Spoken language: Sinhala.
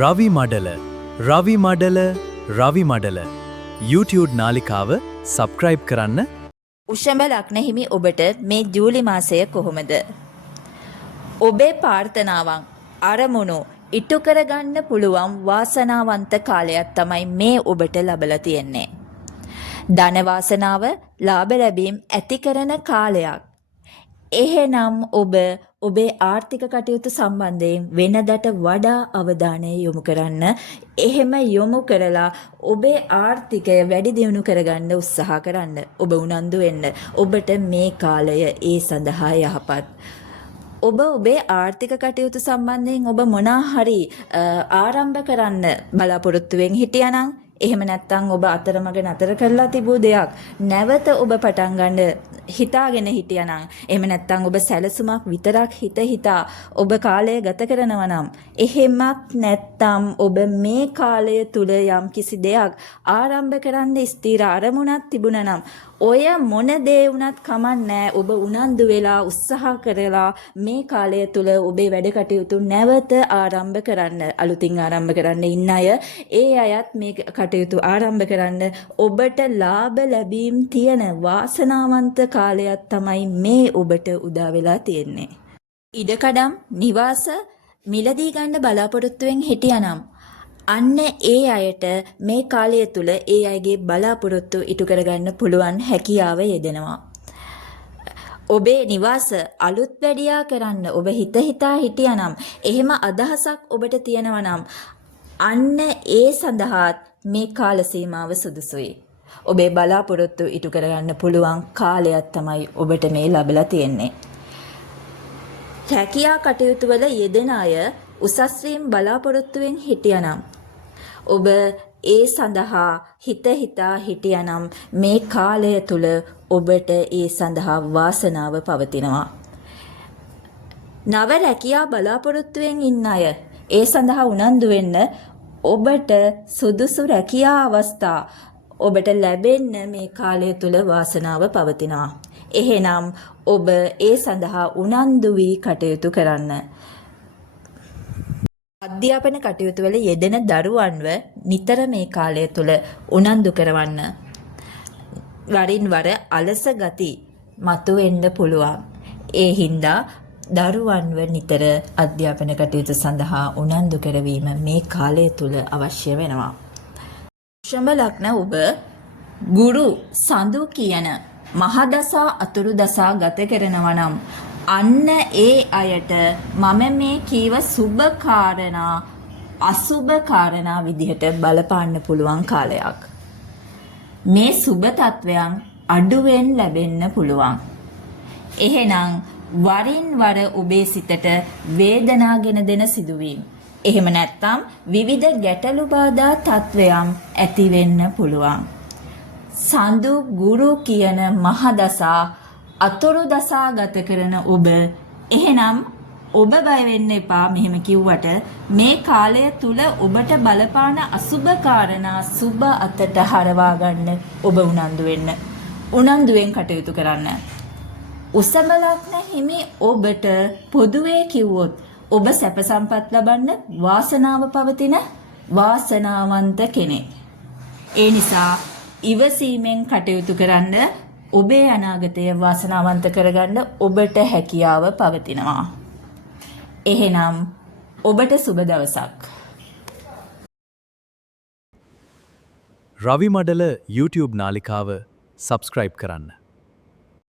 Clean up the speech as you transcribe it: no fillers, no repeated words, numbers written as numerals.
රවි මඩල රවි මඩල රවි මඩල YouTube නාලිකාව සබ්ස්ක්‍රයිබ් කරන්න. උෂඹ ලග්න හිමි ඔබට මේ ජූලි මාසය කොහොමද? ඔබේ ප්‍රාර්ථනාවන් අරමුණු ඉටු කරගන්න පුළුවන් වාසනාවන්ත කාලයක් තමයි මේ ඔබට ලැබලා තියෙන්නේ. ධන වාසනාව ලාභ ලැබීම් ඇති කරන කාලයක්. එහෙනම් ඔබ ඔබේ ආර්ථික කටයුතු සම්බන්ධයෙන් වෙනදට වඩා අවධානය යොමු කරන්න. එහෙම යොමු කරලා ඔබේ ආර්ථිකය වැඩි දියුණු කරගන්න උත්සාහ කරන්න. ඔබ උනන්දු වෙන්න. ඔබට මේ කාලය ඒ සඳහා යහපත්. ඔබ ඔබේ ආර්ථික කටයුතු සම්බන්ධයෙන් ඔබ මොනා හරි ආරම්භ කරන්න බලාපොරොත්තුවෙන් හිටියානම් එහෙම නැත්නම් ඔබ අතරමඟ නතර කරලා තිබූ දෙයක් නැවත ඔබ පටන් ගන්න හිතාගෙන හිටියානම් එහෙම නැත්නම් ඔබ සැලසුමක් විතරක් හිතා ඔබ කාලය ගත කරනවා නම් එහෙමත් නැත්නම් ඔබ මේ කාලය තුල යම් කිසි දෙයක් ආරම්භ කරන්න ස්ථිර අරමුණක් තිබුණා නම් ඔය මොන දේ වුණත් කමන්නේ ඔබ උනන්දු වෙලා උත්සාහ කරලා මේ කාලය තුල ඔබේ වැඩ කටයුතු නැවත ආරම්භ කරන්න අලුතින් ආරම්භ කරන්න ඉන්න අය ඒ අයත් මේ කටයුතු ආරම්භ කරන්න ඔබට ලාභ ලැබීම් තියෙන වාසනාවන්ත කාලයක් තමයි මේ ඔබට උදා වෙලා තියෙන්නේ. ඉඩකඩම් නිවාස මිලදී ගන්න බලාපොරොත්තුවෙන් හිටියානම් අන්න ඒ අයට මේ කාලය තුල ඒ අයගේ බලාපොරොත්තු ඉටු කරගන්න පුළුවන් හැකියාව යෙදෙනවා. ඔබේ නිවාස අලුත් වැඩියා කරන්න ඔබ හිතා හිටියානම් එහෙම අදහසක් ඔබට තියෙනවා නම් අන්න ඒ සඳහාත් මේ කාල සීමාව සුදුසුයි. ඔබේ බලාපොරොත්තු ඉටු කරගන්න පුළුවන් කාලයක් තමයි ඔබට මේ ලැබලා තියෙන්නේ. රැකියා කටයුතු වල යෙදෙන අය උසස් වීම බලාපොරොත්තුවෙන් හිටියානම් ඔබ ඒ සඳහා හිතා හිටියානම් මේ කාලය තුල ඔබට ඒ සඳහා වාසනාව පවතිනවා. නව රැකියා බලාපොරොත්තුවෙන් ඉන්න අය ඒ සඳහා උනන්දු වෙන්න ඔබට සුදුසු රැකියා අවස්ථා ඔබට ලැබෙන්න මේ කාලය තුල වාසනාව පවතිනවා. එහෙනම් ඔබ ඒ සඳහා උනන්දු වී කටයුතු කරන්න. අධ්‍යාපන කටයුතු වල යෙදෙන දරුවන්ව නිතර මේ කාලය තුල උනන්දු කරවන්න. වරින් වර අලස ගති මතුවෙන්න පුළුවන්. ඒ හින්දා දරුවන්ව නිතර අධ්‍යාපන කටයුතු සඳහා උනන්දු කරවීම මේ කාලය තුල අවශ්‍ය වෙනවා. වෘෂභ ලග්න ඔබ ගුරු සඳු කියන මහදසා අතුරු දසා ගත කරනවා නම් අන්න ඒ අයට මම මේ කීව සුබ කාරණා අසුබ කාරණා විදිහට බලපාන්න පුළුවන් කාලයක්. මේ සුබ තත්වයන් අඩුවෙන් ලැබෙන්න පුළුවන්. එහෙනම් වරින් වර ඔබේ සිතට වේදනාගෙන දෙන සිදුවීම්. එහෙම නැත්නම් විවිධ ගැටලු බාධා තත්වයන් ඇති වෙන්න පුළුවන්. සඳු ගුරු කියන මහදසා අතුරු දසා ගත කරන ඔබ එහෙනම් ඔබ බය වෙන්න එපා. මෙහෙම කිව්වට මේ කාලය තුල ඔබට බලපාන අසුබ කාරණා සුබ අතට හරවා ගන්න ඔබ උනන්දු වෙන්න. උනන්දුවෙන් කටයුතු කරන්න. උසම ලග්න හිමි ඔබට පොදුවේ කිව්වොත් ඔබ සැප සම්පත් ලබන්න වාසනාව පවතින වාසනාවන්ත කෙනෙක්. ඒ නිසා ඉවසීමෙන් කටයුතු කරන්න. ඔබේ අනාගතය වාසනාවන්ත කරගන්න ඔබට හැකියාව පවතිනවා. එහෙනම් ඔබට සුබ දවසක්. රවි මඩල YouTube නාලිකාව සබ්ස්ක්‍රයිබ් කරන්න.